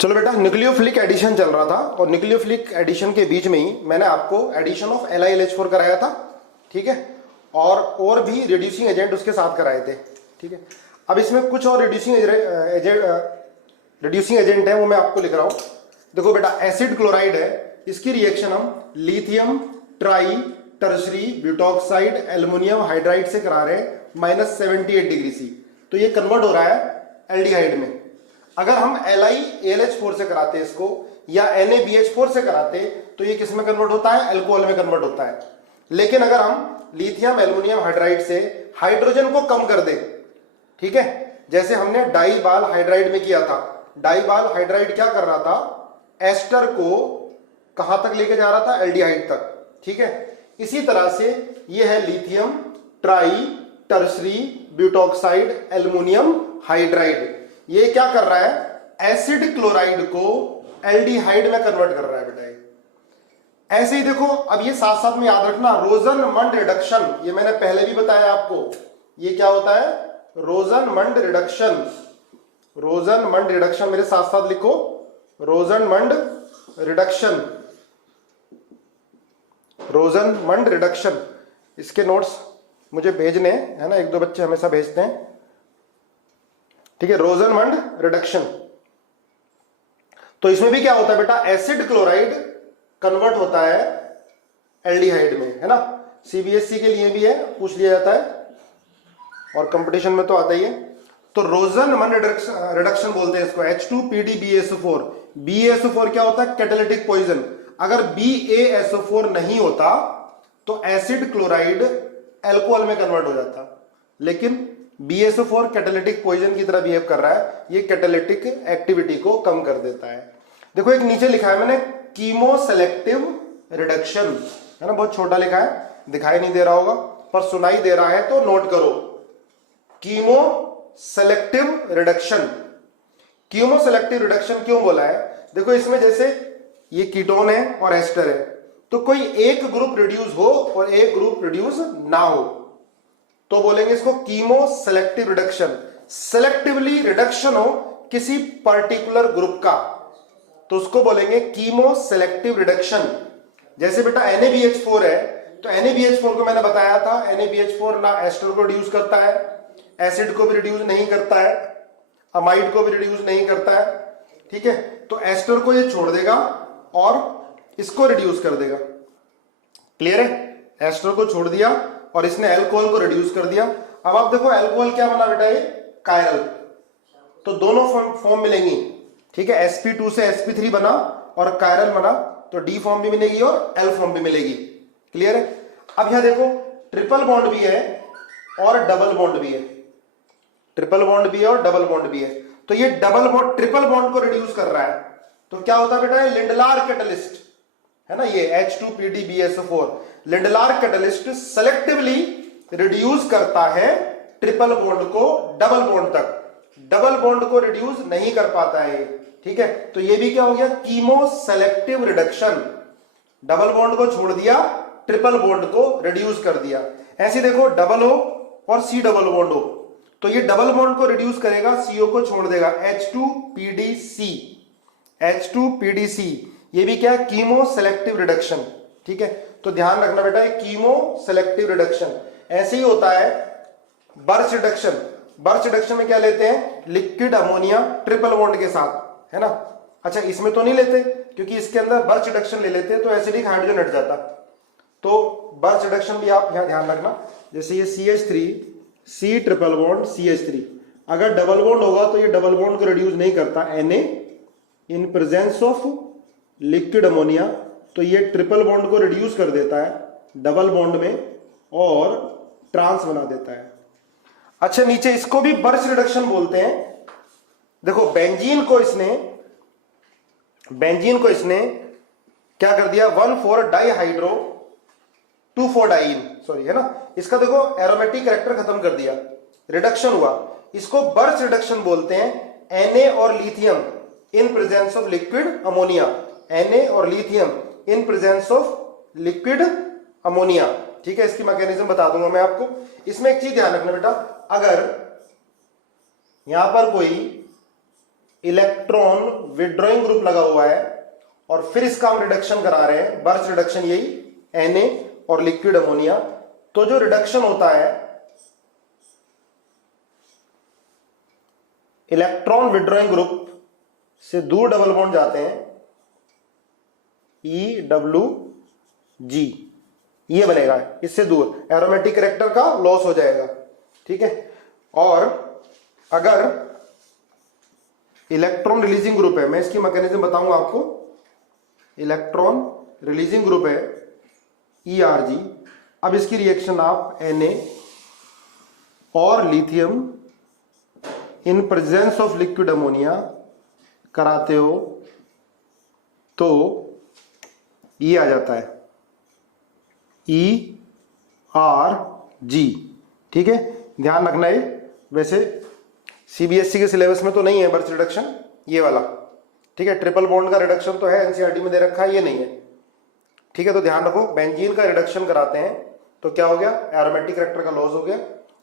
चलो बेटा, nucleophilic addition चल रहा था और न्यूक्लियोफिलिक एडिशन के बीच में ही मैंने आपको एडिशन ऑफ LiLH4 कराया था, ठीक है, और भी रिड्यूसिंग एजेंट उसके साथ कराए थे, ठीक है। अब इसमें कुछ और रिड्यूसिंग एजेंट है, वो मैं आपको लिख रहा हूं। देखो बेटा, एसिड क्लोराइड है, इसकी रिएक्शन हम lithium try tertiary butoxide aluminium hydride से करा रहे हैं -78 डिग्री सी, तो ये कन्वर्ट हो रहा है एल्डिहाइड में। अगर हम LiAlH4 से कराते इसको या NaBH4 से कराते तो ये किस में कन्वर्ट होता है? अल्कोहल में कन्वर्ट होता है। लेकिन अगर हम लिथियम एल्युमिनियम हाइड्राइड से हाइड्रोजन को कम कर दे, ठीक है, जैसे हमने डाइबाल हाइड्राइड में किया था। डाइबाल हाइड्राइड क्या कर रहा था? एस्टर को कहां तक लेके जा रहा था? एल्डिहाइड तक, ठीक है। इसी तरह से ये है lithium try tertiary butoxide aluminium hydride. ये क्या कर रहा है? एसिड क्लोराइड को एल्डिहाइड में कन्वर्ट कर रहा है बेटा। ऐसे ही देखो, अब ये साथ साथ में याद रखना, रोजनमंड रिडक्शन, ये मैंने पहले भी बताया आपको। ये क्या होता है? रोजनमंड रिडक्शन। रोजनमंड रिडक्शन मेरे साथ साथ लिखो, रोजनमंड रिडक्शन। रोजनमंड रिडक्शन, इसके नोट्स मुझे भेजने है ना, एक दो बच्चे हमेशा भेजते हैं, ठीक है। रोजनमंड रिडक्शन, तो इसमें भी क्या होता है बेटा? एसिड क्लोराइड कन्वर्ट होता है एल्डिहाइड में, है ना। CBSE के लिए भी है, पूछ लिया जाता है और कंपटीशन में तो आता ही है। तो रोजनमंड रिडक्शन बोलते हैं इसको, H2PdBaSO4। BaSO4 क्या होता है? Catalytic poison. अगर BaSO4 नहीं होता तो एसिड क्लोराइड एल्कोहल में कन्वर्ट हो जाता, लेकिन BaSO4 कैटालिटिक पॉइजन की तरह बिहेव कर रहा है, ये कैटालिटिक एक्टिविटी को कम कर देता है। देखो एक नीचे लिखा है मैंने, कीमो सेलेक्टिव रिडक्शन, है ना, बहुत छोटा लिखा है, दिखाई नहीं दे रहा होगा पर सुनाई दे रहा है तो नोट करो। Chemo selective reduction. Chemo selective reduction क्यों बोला है? देखो इसमें जैसे ये कीटोन है और एस्टर है, तो कोई एक ग्रुप रिड्यूस हो और एक ग्रुप रिड्यूस ना हो तो बोलेंगे इसको chemo selective reduction. Selectively reduction हो किसी पर्टिकुलर ग्रुप का तो उसको बोलेंगे कीमो सेलेक्टिव रिडक्शन। जैसे बेटा NaBH4 है, तो NaBH4 को मैंने बताया था, NaBH4 ना एस्टर को रिड्यूस करता है, एसिड को भी रिड्यूस नहीं करता है, अमाइड को भी रिड्यूस नहीं करता है, ठीक है। तो एस्टर को ये छोड़ देगा और इसको रिड्यूस कर देगा। क्लियर है? एस्टर को छोड़ दिया और इसने अल्कोहल को रिड्यूस कर दिया। अब आप देखो अल्कोहल क्या बना बेटा? ये कायरल, तो दोनों फॉर्म मिलेंगी, ठीक है। sp2 से sp3 बना और कायरल बना, तो D फॉर्म भी मिलेगी और L फॉर्म भी मिलेगी। क्लियर है? अब यहां देखो ट्रिपल बॉन्ड भी है और डबल बॉन्ड भी है, ट्रिपल बॉन्ड भी है और डबल बॉन्ड भी है। तो ये डबल बॉन्ड ट्रिपल बॉन्ड को रिड्यूस कर रहा है, तो क्या होता है बेटा? लिंडलार कैटलिस्ट है ना, ये H2PdBaSO4 Lindlar catalyst selectively reduce करता है ट्रिपल बॉन्ड को डबल बॉन्ड तक, डबल बॉन्ड को रिड्यूस नहीं कर पाता है, ठीक है। तो ये भी क्या हो गया? Chemo selective reduction. Double bond को छोड़ दिया, ट्रिपल बॉन्ड को रिड्यूस कर दिया। ऐसे देखो डबल हो और C डबल बॉन्ड हो, तो ये डबल बॉन्ड को रिड्यूस करेगा, CO को छोड़ देगा, H2PDC। H2PDC ये भी क्या है? कीमो सेलेक्टिव रिडक्शन, ठीक है। तो ध्यान रखना बेटा, ये कीमो सेलेक्टिव रिडक्शन। ऐसे ही होता है बर्च रिडक्शन। बर्च रिडक्शन में क्या लेते हैं? लिक्विड अमोनिया ट्रिपल बॉन्ड के साथ, है ना। अच्छा, इसमें तो नहीं लेते क्योंकि इसके अंदर बर्च रिडक्शन ले लेते तो एसिडिक हाइड्रोजन हट जाता। तो बर्च रिडक्शन भी आप यहां ध्यान रखना, जैसे ये CH3 C triple bond CH3, अगर डबल बॉन्ड होगा तो ये डबल बॉन्ड को रिड्यूस नहीं करता, Na in presence of liquid ammonia, तो ये ट्रिपल बॉन्ड को रिड्यूस कर देता है डबल बॉन्ड में और ट्रांस बना देता है। अच्छा, नीचे इसको भी बर्च रिडक्शन बोलते हैं। देखो बेंजीन को इसने क्या कर दिया? 1,4-डाइहाइड्रो 2,4-डाइन, सॉरी, है ना। इसका देखो एरोमेटिक कैरेक्टर खत्म कर दिया, रिडक्शन हुआ। इसको बर्च रिडक्शन बोलते हैं। Na और lithium in presence of liquid ammonia, Na और lithium in presence of liquid ammonia, ठीक है। इसकी मैकेनिज्म बता दूंगा मैं आपको। इसमें एक चीज ध्यान रखना बेटा, अगर यहां पर कोई इलेक्ट्रॉन विड्रॉइंग ग्रुप लगा हुआ है और फिर इसका हम रिडक्शन करा रहे हैं, बर्स्ट रिडक्शन, यही Na और लिक्विड अमोनिया। तो जो रिडक्शन होता है, इलेक्ट्रॉन विड्रॉइंग ग्रुप से दूर डबल बॉन्ड जाते हैं, EWG, ये बनेगा, इससे दूर एरोमेटिक कैरेक्टर का लॉस हो जाएगा, ठीक है। और अगर इलेक्ट्रॉन रिलीजिंग ग्रुप है, मैं इसकी मैकेनिज्म बताऊंगा आपको, इलेक्ट्रॉन रिलीजिंग ग्रुप है ERG। अब इसकी रिएक्शन आप Na और lithium in presence of liquid ammonia कराते हो तो ये आ जाता है ERG, ठीक है। ध्यान रखना है, वैसे CBSE के सिलेबस में तो नहीं है बर्स्ट रिडक्शन ये वाला, ठीक है। ट्रिपल बॉन्ड का रिडक्शन तो है, NCERT में दे रखा है, ये नहीं है, ठीक है। तो ध्यान रखो, बेंजीन का रिडक्शन कराते हैं तो क्या हो गया, एरोमेटिक कैरेक्टर का लॉस हो गया,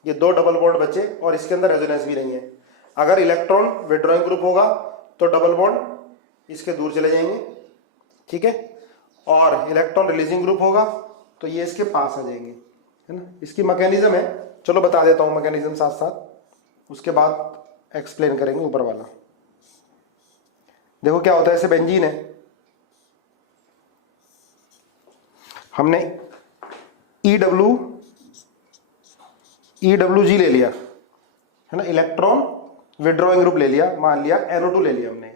ये दो डबल बॉन्ड बचे और इसके अंदर रेजोनेंस भी नहीं है। अगर इलेक्ट्रॉन विड्रॉइंग ग्रुप होगा तो डबल बॉन्ड इसके दूर चले जाएंगे, ठीक है। और इलेक्ट्रॉन रिलीजिंग ग्रुप होगा तो ये इसके पास आ जाएंगे, है ना। इसकी मैकेनिज्म है, चलो बता देता हूं मैकेनिज्म साथ साथ, उसके बाद एक्सप्लेन करेंगे ऊपर वाला। देखो क्या होता है, ऐसे बेंजीन है, हमने EWG ले लिया, है ना, इलेक्ट्रॉन विड्रॉइंग ग्रुप ले लिया, मान लिया NO2 ले लिया हमने,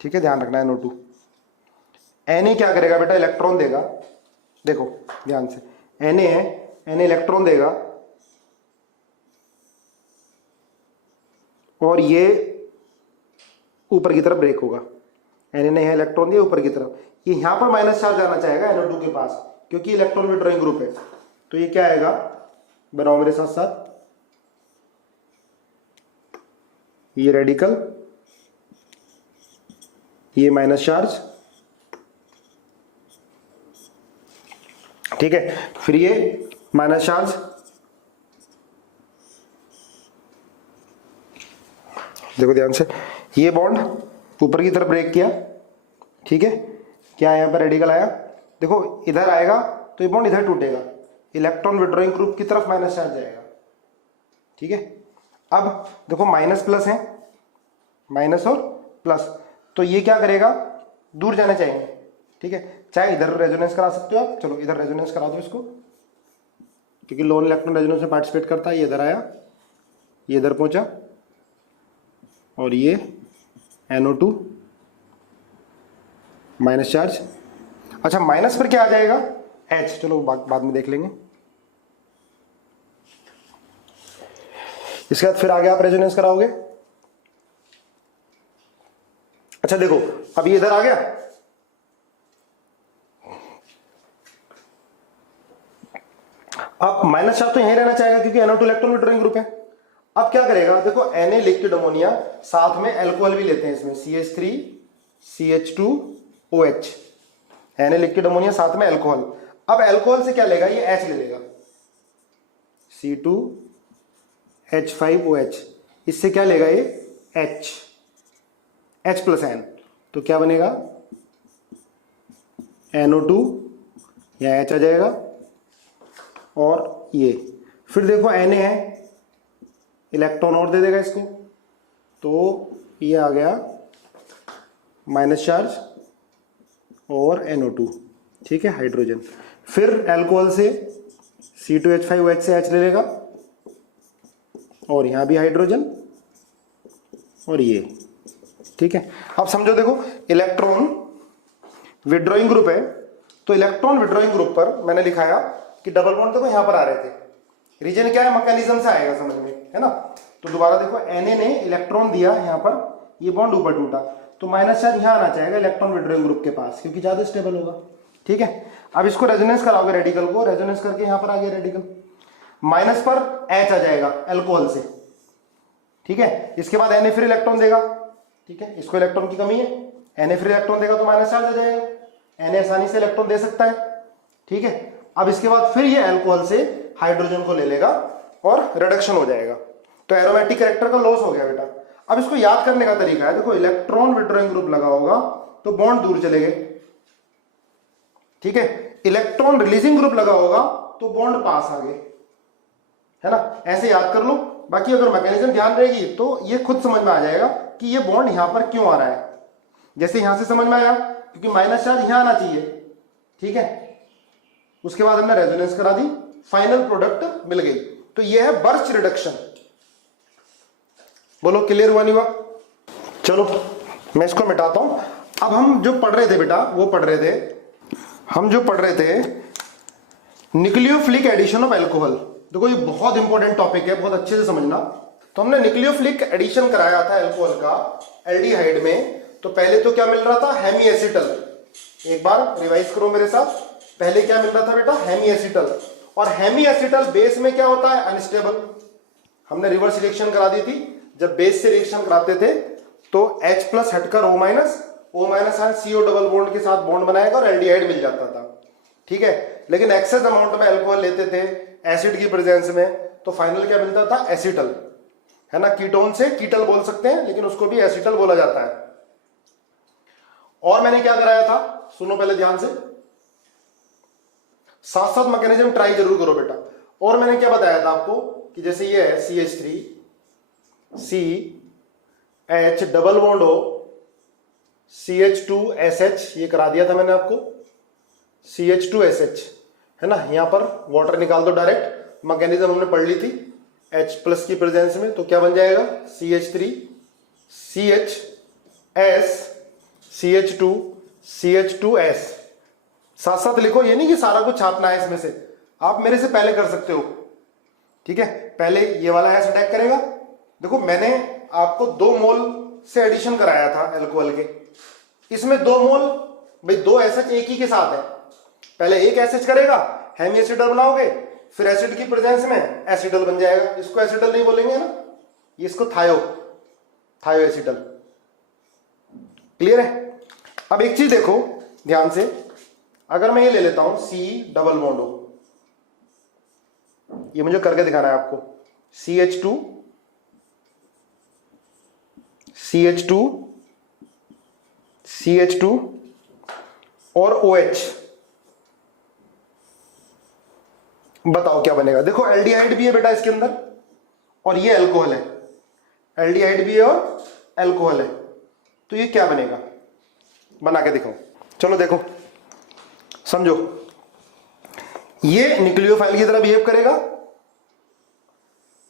ठीक है। ध्यान रखना NO2, Na क्या करेगा बेटा, इलेक्ट्रॉन देगा, देखो ध्यान से, Na है, Na इलेक्ट्रॉन देगा और ये ऊपर की तरफ ब्रेक होगा। Na ने यहाँ इलेक्ट्रॉन दिया ऊपर की तरफ, ये यहां पर माइनस चार्ज आना चाहेगा NO2 के पास, क्योंकि इलेक्ट्रॉन विड्रॉइंग ग्रुप है। तो ये क्या आएगा, बनाओ मेरे साथ साथ, ये रेडिकल, ये माइनस चार्ज, ठीक है। फिर ये माइनस चार्ज, देखो ध्यान से, ये बॉन्ड ऊपर की तरफ ब्रेक किया, ठीक है। क्या यहां पर रेडिकल आया, देखो इधर आएगा तो ये बॉन्ड इधर टूटेगा, इलेक्ट्रॉन विड्रॉइंग ग्रुप की तरफ माइनस चार्ज जाएगा, ठीक है। अब देखो माइनस प्लस है, माइनस और प्लस, तो ये क्या करेगा, दूर जाना चाहिए, ठीक है। चाहे इधर रेजोनेंस करा सकते हो आप, चलो इधर रेजोनेंस करा दो इसको, क्योंकि लोन इलेक्ट्रॉन रेजोनेंस में पार्टिसिपेट करता है। ये इधर आया, ये इधर पहुंचा और ये NO2 माइनस चार्ज, अच्छा माइनस पर क्या आ जाएगा, H, चलो बाद में देख लेंगे। इसके बाद फिर आगे आप रेजोनेंस कराओगे। अच्छा देखो, अब ये इधर आ गया, अब माइनस चार्ज तो यहीं रहना चाहेगा क्योंकि NO2 इलेक्ट्रॉन विड्रॉइंग ग्रुप है। अब क्या करेगा, देखो Na लिक्विड अमोनिया, साथ में अल्कोहल भी लेते हैं इसमें, CH3 CH2OH, Na liquid ammonia साथ में अल्कोहल। अब अल्कोहल से क्या लेगा, ये H ले लेगा, C2H5OH, इससे क्या लेगा ये H प्लस N, तो क्या बनेगा NO2, यहाँ H आ जाएगा और ये, फिर देखो Na है, इलेक्ट्रॉन और दे देगा इसको, तो ये आ गया माइनस चार्ज और NO2, ठीक है, हाइड्रोजन। फिर अल्कोहल से C2H5OH से H ले लेगा और यहां भी हाइड्रोजन और ये, ठीक है। अब समझो, देखो इलेक्ट्रॉन विड्रॉइंग ग्रुप है, तो इलेक्ट्रॉन विड्रॉइंग ग्रुप पर मैंने लिखाया कि डबल बॉन्ड देखो यहां पर आ रहे थे, रीजन क्या है, मैकेनिज्म से आएगा समझ में, है ना। तो दोबारा देखो, Na ने इलेक्ट्रॉन दिया यहां पर, ये बॉन्ड ऊपर टूटा, तो माइनस चार्ज यहां आना चाहेगा इलेक्ट्रॉन विड्रॉइंग ग्रुप के पास, क्योंकि ज्यादा स्टेबल होगा, ठीक है। अब इसको रेजोनेंस कराओगे रेडिकल को, रेजोनेंस करके यहां पर आ गया रेडिकल, माइनस पर H आ जाएगा अल्कोहल से, ठीक है। इसके बाद Na फिर इलेक्ट्रॉन देगा, ठीक है, इसको इलेक्ट्रॉन की कमी है, Na फिर इलेक्ट्रॉन देगा तो माइनस चार्ज आ जाएगा, Na आसानी से इलेक्ट्रॉन दे सकता है, ठीक है। अब इसके बाद फिर ये अल्कोहल से हाइड्रोजन को ले लेगा और रिडक्शन हो जाएगा, तो एरोमेटिक कैरेक्टर का लॉस हो गया बेटा। अब इसको याद करने का तरीका है, देखो इलेक्ट्रॉन विड्रॉइंग ग्रुप लगा होगा तो बॉन्ड दूर चले गए, ठीक है। इलेक्ट्रॉन रिलीजिंग ग्रुप लगा होगा तो बॉन्ड पास आ गए, है ना। ऐसे याद कर लो, बाकी अगर मैकेनिज्म ध्यान रहेगी तो ये खुद समझ में आ जाएगा कि ये बॉन्ड यहां पर क्यों आ रहा है। जैसे यहां से समझ में आया क्योंकि माइनस चार्ज यहां आना चाहिए, ठीक है। उसके बाद हमने रेजोनेंस करा दी, फाइनल प्रोडक्ट मिल गई। तो ये है बर्स्ट रिडक्शन। बोलो क्लियर हुआ नहीं हुआ? चलो मैं इसको मिटाता हूं। अब हम जो पढ़ रहे थे बेटा, वो पढ़ रहे थे, हम जो पढ़ रहे थे न्यूक्लियोफिलिक एडिशन ऑफ एल्कोहल। देखो ये बहुत इंपॉर्टेंट टॉपिक है, बहुत अच्छे से समझना। तो हमने न्यूक्लियोफिलिक एडिशन कराया था एल्कोहल का एल्डिहाइड में। तो पहले तो क्या मिल रहा था, हेमी एसिटल। एक बार रिवाइज करो मेरे साथ, पहले क्या मिल रहा था बेटा, हेमी एसिटल। और हेमी एसिटल बेस में क्या होता है, अनस्टेबल। हमने रिवर्स रिएक्शन करा दी थी, जब बेस से रिएक्शन कराते थे तो H प्लस हटकर O minus ion CO double bond के साथ बॉन्ड बनाएगा और एल्डिहाइड मिल जाता था, ठीक है। लेकिन एक्सेस अमाउंट में अल्कोहल लेते थे एसिड की प्रेजेंस में तो फाइनल क्या मिलता था, एसिटल, है ना। कीटोन से कीटल बोल सकते हैं, लेकिन उसको भी एसिटल बोला जाता है। और मैंने क्या कराया था, सुनो पहले ध्यान से, साथ साथ मैकेनिज्म ट्राई जरूर करो बेटा। और मैंने क्या बताया था आपको कि जैसे ये है CH3 CH double bond O CH2SH, ये करा दिया था मैंने आपको, CH2SH, है ना। यहां पर वाटर निकाल दो डायरेक्ट, मैकेनिज्म हमने पढ़ ली थी H प्लस की प्रेजेंस में। तो क्या बन जाएगा, CH3 CHS CH2 CH2S। साथ साथ लिखो, ये नहीं कि सारा कुछ छापना है इसमें से, आप मेरे से पहले कर सकते हो, ठीक है। पहले ये वाला S अटैक करेगा। देखो मैंने आपको 2 मोल से एडिशन कराया था एल्कोहल के, इसमें 2 मोल, भाई 2 SH एक ही के साथ है। पहले एक SH करेगा, हेमी एसिडल बनाओगे, फिर एसिड की प्रेजेंस में एसिडल बन जाएगा। इसको एसिडल नहीं बोलेंगे ना, ये इसको थायो एसिडल। क्लियर है? अब एक चीज देखो ध्यान से, अगर मैं ये ले लेता हूं C डबल बॉन्ड O, ये मुझे करके दिखाना है आपको, CH2 CH2 और OH, बताओ क्या बनेगा। देखो एल्डिहाइड भी है बेटा इसके अंदर और ये अल्कोहल है, एल्डिहाइड भी है और अल्कोहल है। तो ये क्या बनेगा, बना के दिखाओ। चलो देखो समझो, ये न्यूक्लियोफाइल की तरह बिहेव करेगा।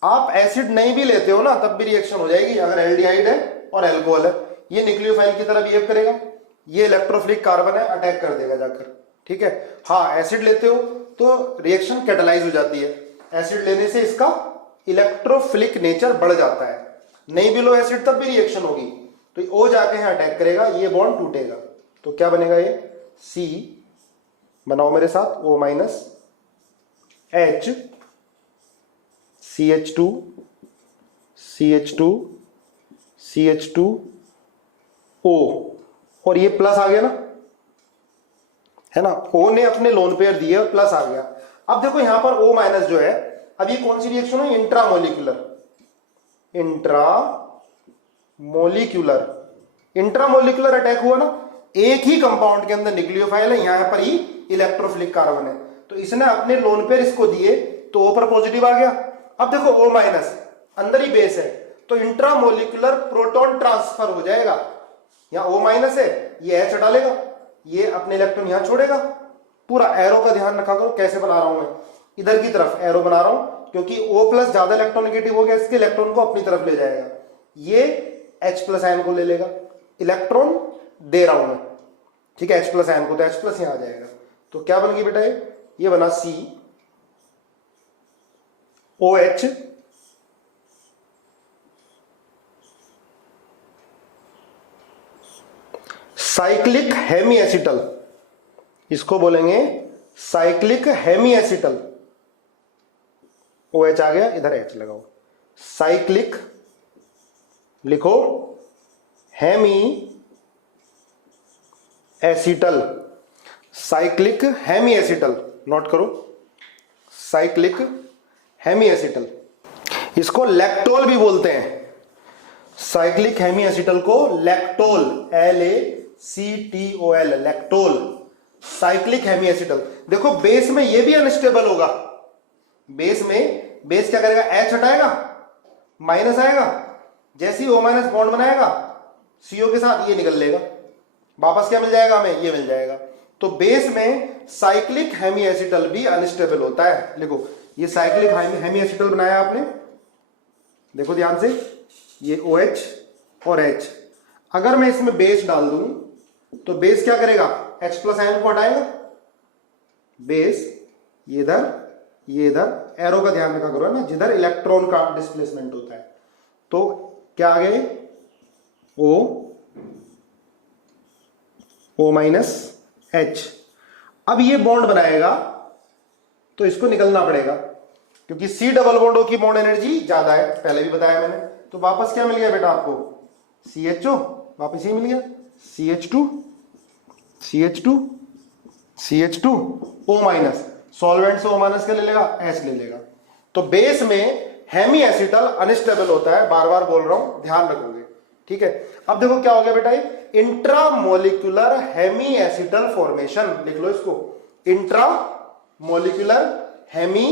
आप एसिड नहीं भी लेते हो ना तब भी रिएक्शन हो जाएगी, अगर एल्डिहाइड है और अल्कोहल है। ये न्यूक्लियोफाइल की तरह बिहेव करेगा, ये इलेक्ट्रोफिलिक कार्बन है, अटैक कर देगा जाकर, ठीक है। हाँ एसिड लेते हो तो रिएक्शन कैटालाइज हो जाती है, एसिड लेने से इसका इलेक्ट्रोफिलिक नेचर बढ़ जाता है। नहीं भी लो एसिड तब भी रिएक्शन होगी, तो O जाके यहां अटैक करेगा, ये बॉन्ड टूटेगा। तो क्या बनेगा, ये C, बनाओ मेरे साथ, O minus H CH2 CH2 CH2 O, और ये प्लस आ गया ना, है ना। O ने अपने लोन पेयर दिए और प्लस आ गया। अब देखो यहां पर O माइनस जो है, अब ये कौन सी रिएक्शन है, इंट्रामोलिकुलर अटैक हुआ ना। एक ही कंपाउंड के अंदर न्यूक्लियोफाइल है, यहां पर ही इलेक्ट्रोफिलिक कार्बन है, तो इसने अपने लोन पेयर इसको दिए तो O पर पॉजिटिव आ गया। अब देखो O माइनस अंदर ही बेस है, तो इंट्रामोलिकुलर प्रोटॉन ट्रांसफर हो जाएगा। यहां O माइनस है, ये H हटा लेगा, ये अपने इलेक्ट्रॉन यहां छोड़ेगा। पूरा एरो का ध्यान रखा करो, कैसे बना रहा हूं मैं, इधर की तरफ एरो बना रहा हूं क्योंकि O प्लस ज्यादा इलेक्ट्रॉन नेगेटिव हो गया, इसके इलेक्ट्रॉन को अपनी तरफ ले जाएगा। ये H प्लस आयन को ले लेगा, इलेक्ट्रॉन दे रहा हूं मैं, ठीक है, H प्लस आयन को, तो H प्लस यहां आ जाएगा। तो क्या बन गई बेटा, ये बना C OH cyclic Hemy acetal, इसको बोलेंगे साइक्लिक हेमी एसिटल। OH आ गया, इधर H लगाओ, साइक्लिक लिखो hemiacetal, cyclic Hemy acetal, note करो, साइक्लिक हेमी एसिटल। इसको लैक्टोल भी बोलते हैं। साइक्लिक हेमी एसिटल को lactol, LACTOL, lactol, cyclic Hemy acetal. देखो बेस में ये भी अनस्टेबल होगा, बेस में बेस क्या करेगा, H हटाएगा, माइनस आएगा, जैसे ही O माइनस बॉन्ड बनाएगा CO के साथ, ये निकल लेगा, वापस क्या मिल जाएगा हमें, ये मिल जाएगा। तो बेस में साइक्लिक हेमी एसिटल भी अनस्टेबल होता है। देखो ये साइक्लिक हेमी एसिटल बनाया आपने, देखो ध्यान से, ये OH और H, अगर मैं इसमें बेस डाल दूं तो बेस क्या करेगा, H प्लस आयन को हटाएगा, बेस ये इधर, ये इधर, एरो का ध्यान रखा करो ना, जिधर इलेक्ट्रॉन का डिस्प्लेसमेंट होता है। तो क्या आ गए, O माइनस H। अब ये बॉन्ड बनाएगा तो इसको निकलना पड़ेगा, क्योंकि C डबल बॉन्ड O की बॉन्ड एनर्जी ज्यादा है, पहले भी बताया मैंने। तो वापस क्या मिल गया बेटा आपको, CHO, वापस ये मिल गया, CH2, CH2, CH2, O minus, solvent से O माइनस क्या ले लेगा, H ले लेगा। तो बेस में हेमी एसिटल अनस्टेबल होता है, बार बार बोल रहा हूं, ध्यान रखोगे, ठीक है। अब देखो क्या हो गया बेटा, इंट्रामोलिकुलर हेमी एसिटल फॉर्मेशन, लिख लो इसको, intramolecular hemi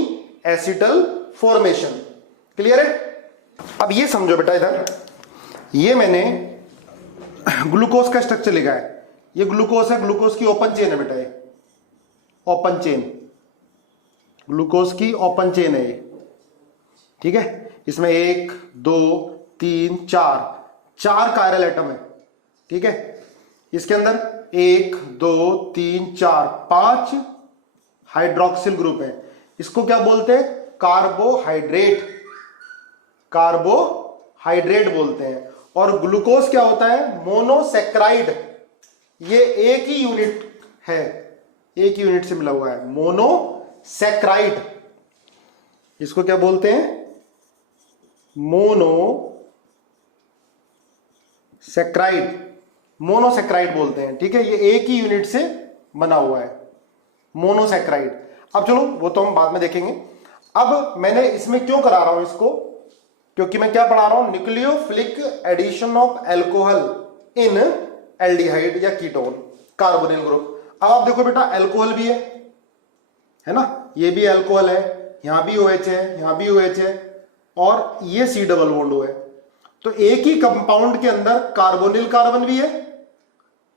acetal formation. Clear है। अब ये समझो बेटा, इधर ये मैंने ग्लूकोज का स्ट्रक्चर लिखा है, ये ग्लूकोज है, ग्लूकोज की ओपन चेन है बेटा, ये ओपन चेन, ग्लूकोज की ओपन चेन है ये, ठीक है। इसमें 1 2 3 4 कायरल एटम है, ठीक है। इसके अंदर 1 2 3 4 5 हाइड्रोक्सिल ग्रुप है। इसको क्या बोलते हैं, कार्बोहाइड्रेट, कार्बोहाइड्रेट बोलते हैं। और ग्लूकोज क्या होता है, मोनोसेक्राइड, ये एक ही यूनिट है, एक ही यूनिट से मिला हुआ है, मोनोसेक्राइड। इसको क्या बोलते हैं, मोनोसेक्राइड बोलते हैं, ठीक है। ये एक ही यूनिट से बना हुआ है, मोनोसेक्राइड। अब चलो वो तो हम बाद में देखेंगे। अब मैंने इसमें क्यों करा रहा हूं इसको, क्योंकि मैं क्या पढ़ा रहा हूं, nucleophilic addition of alcohol in aldehyde या कीटोन, कार्बोनिल ग्रुप। अब आप देखो बेटा, अल्कोहल भी है ना, ये भी अल्कोहल है, यहां भी OH है, यहां भी OH है, और ये C डबल बॉन्ड O है। तो एक ही कंपाउंड के अंदर कार्बोनिल कार्बन भी है,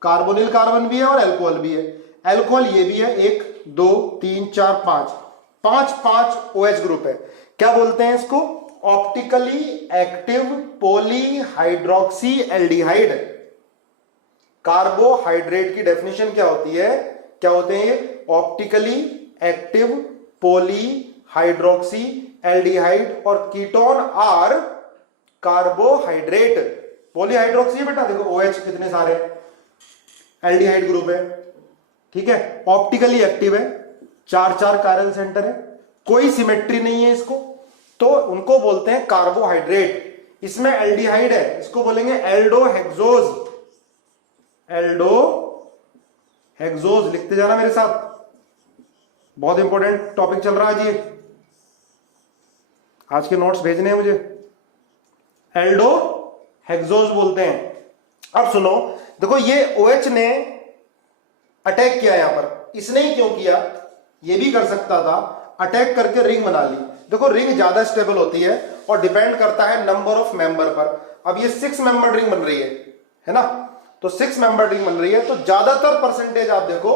कार्बोनिल कार्बन भी है, और अल्कोहल भी है। अल्कोहल ये भी है, 1 2 3 4 5 OH ग्रुप है। क्या बोलते हैं इसको, optically active polyhydroxy aldehyde. Carbohydrate की डेफिनेशन क्या होती है, क्या होते हैं ये, ऑप्टिकली एक्टिव पॉलीहाइड्रोक्सी एल्डिहाइड, और कीटोन आर कार्बोहाइड्रेट। पॉलीहाइड्रोक्सी बेटा देखो OH कितने सारे, एल्डिहाइड ग्रुप है, ठीक है। ऑप्टिकली एक्टिव है, 4 कायरल सेंटर है, कोई सिमेट्री नहीं है इसको, तो उनको बोलते हैं कार्बोहाइड्रेट। इसमें एल्डिहाइड है, इसको बोलेंगे एल्डोहेक्सोज, एल्डोहेक्सोज, लिखते जाना मेरे साथ, बहुत इंपॉर्टेंट टॉपिक चल रहा है जी, आज के नोट्स भेजने हैं मुझे। एल्डोहेक्सोज बोलते हैं। अब सुनो, देखो ये OH ने अटैक किया यहां पर, इसने ही क्यों किया, ये भी कर सकता था, अटैक करके रिंग बना ली। देखो रिंग ज्यादा स्टेबल होती है और डिपेंड करता है नंबर ऑफ मेंबर पर। अब ये 6 मेंबर रिंग बन रही है ना, तो 6 मेंबर रिंग बन रही है, तो ज्यादातर परसेंटेज आप देखो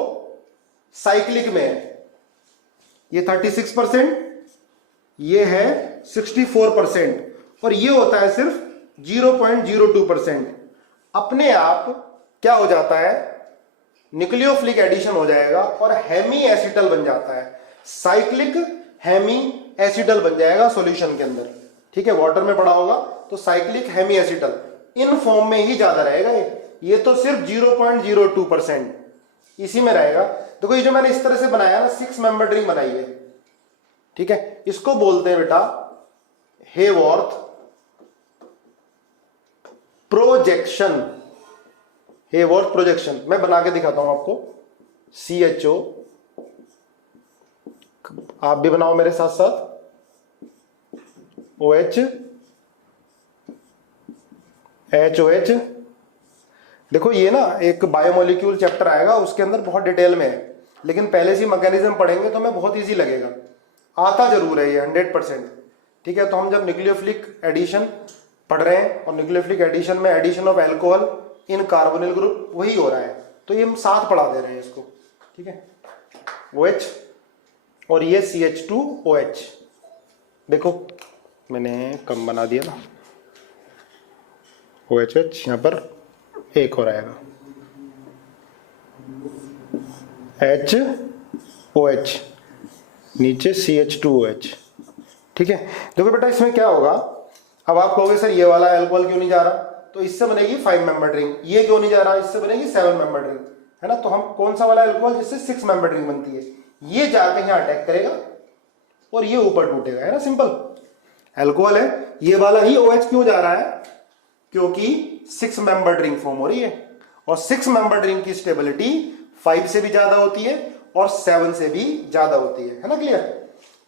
साइक्लिक में है, ये 36%, ये है 64%, और ये होता है सिर्फ 0.02%। अपने आप क्या हो जाता है, न्यूक्लियोफिलिक एडिशन हो जाएगा और हेमी एसिटल बन जाता है, साइक्लिक हेमी एसिटल बन जाएगा सॉल्यूशन के अंदर, ठीक है। वाटर में पड़ा होगा तो cyclic Hemy acetal in form में ही ज्यादा रहेगा, ये तो सिर्फ 0.02% इसी में रहेगा। देखो ये जो मैंने इस तरह से बनाया ना, 6 मेंबर रिंग बनाई है, ठीक है, इसको बोलते हैं बेटा हेवर्थ प्रोजेक्शन, हेवर्थ प्रोजेक्शन। मैं बना के दिखाता हूं आपको, CHO, आप भी बनाओ मेरे साथ साथ, OH HOH। देखो ये ना एक बायोमोलिक्यूल चैप्टर आएगा, उसके अंदर बहुत डिटेल में है, लेकिन पहले से मैकेनिज्म पढ़ेंगे तो हमें बहुत इजी लगेगा। आता जरूर है ये 100%। ठीक है, तो हम जब न्यूक्लियोफिलिक एडिशन पढ़ रहे हैं और न्यूक्लियोफिलिक एडिशन में addition of alcohol in carbonyl group वही हो रहा है, तो ये हम साथ पढ़ा दे रहे हैं इसको। ठीक है, OH और ये CH2OH। देखो मैंने कम बना दिया ना, OHH यहाँ पर एक और आएगा, HOH नीचे CH2OH। ठीक है, देखो बेटा इसमें क्या होगा, अब आप कहोगे सर ये वाला अल्कोहल क्यों नहीं जा रहा, तो इससे बनेगी 5 मेंबर रिंग। ये क्यों नहीं जा रहा, इससे बनेगी 7 मेंबर रिंग, है ना। तो हम कौन सा वाला अल्कोहल जिससे 6 मेंबर रिंग बनती है, ये जाके यहाँ अटैक करेगा और ये ऊपर टूटेगा, है ना। सिंपल अल्कोहल है, ये वाला ही OH क्यों जा रहा है, क्योंकि 6 मेंबर रिंग फॉर्म हो रही है, और 6 मेंबर रिंग की स्टेबिलिटी 5 से भी ज्यादा होती है और 7 से भी ज्यादा होती है ना। क्लियर।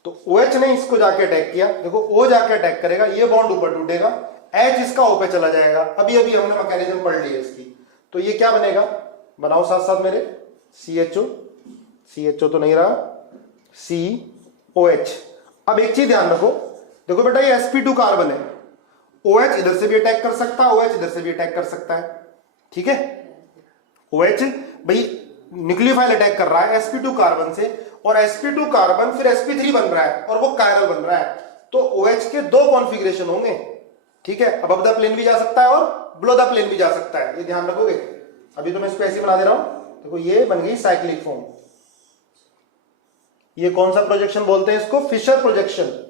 तो OH ने इसको जाके अटैक किया, देखो O जाके अटैक करेगा, ये बॉन्ड ऊपर टूटेगा, H इसका O पे चला जाएगा। अभी अभी हमने मैकेनिज्म पढ़ ली है इसकी, तो ये क्या बनेगा, बनाओ साथ साथ मेरे, CHO तो नहीं रहा, COH। अब एक चीज ध्यान रखो, देखो बेटा ये sp2 कार्बन है, OH इधर से भी अटैक कर सकता है, OH इधर से भी अटैक कर सकता है। ठीक है, OH भाई न्यूक्लियोफाइल अटैक कर रहा है sp2 कार्बन से, और sp2 कार्बन फिर sp3 बन रहा है और वो कायरल बन रहा है, तो OH के 2 कॉन्फ़िगरेशन होंगे। ठीक है, अबव द प्लेन भी जा सकता है और बिलो द प्लेन भी जा सकता है, ये ध्यान रखोगे। अभी तो मैं इसको ऐसे बना दे रहा हूं, देखो ये बन गई साइक्लिक फॉर्म। ये कौन सा प्रोजेक्शन बोलते हैं इसको, Fischer projection,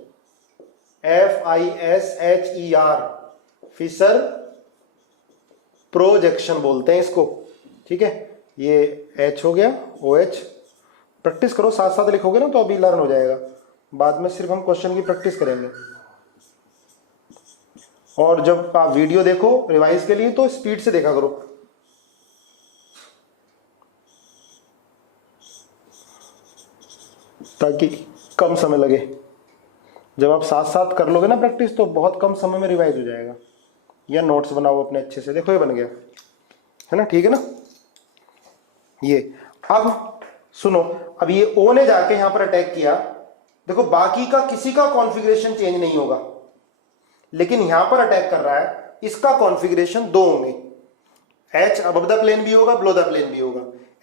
FISHER, Fischer projection बोलते हैं इसको। ठीक है, ये H हो गया, OH। प्रैक्टिस करो, साथ साथ लिखोगे ना तो अभी लर्न हो जाएगा, बाद में सिर्फ हम क्वेश्चन की प्रैक्टिस करेंगे। और जब आप वीडियो देखो रिवाइज के लिए तो स्पीड से देखा करो, ताकि कम समय लगे। जब आप साथ साथ कर लोगे ना प्रैक्टिस तो बहुत कम समय में रिवाइज हो जाएगा। या नोट्स बनाओ अपने अच्छे से, देखो ये बन गया, है ना। ठीक है ना, ये अब सुनो, अब ये O ने जाके यहां पर अटैक किया, देखो बाकी का किसी का कॉन्फ़िगरेशन चेंज नहीं होगा, लेकिन यहां पर अटैक कर रहा है, इसका कॉन्फ़िगरेशन 2 होंगे, H अबव द प्लेन भी होगा, बिलो द प्लेन भी होगा।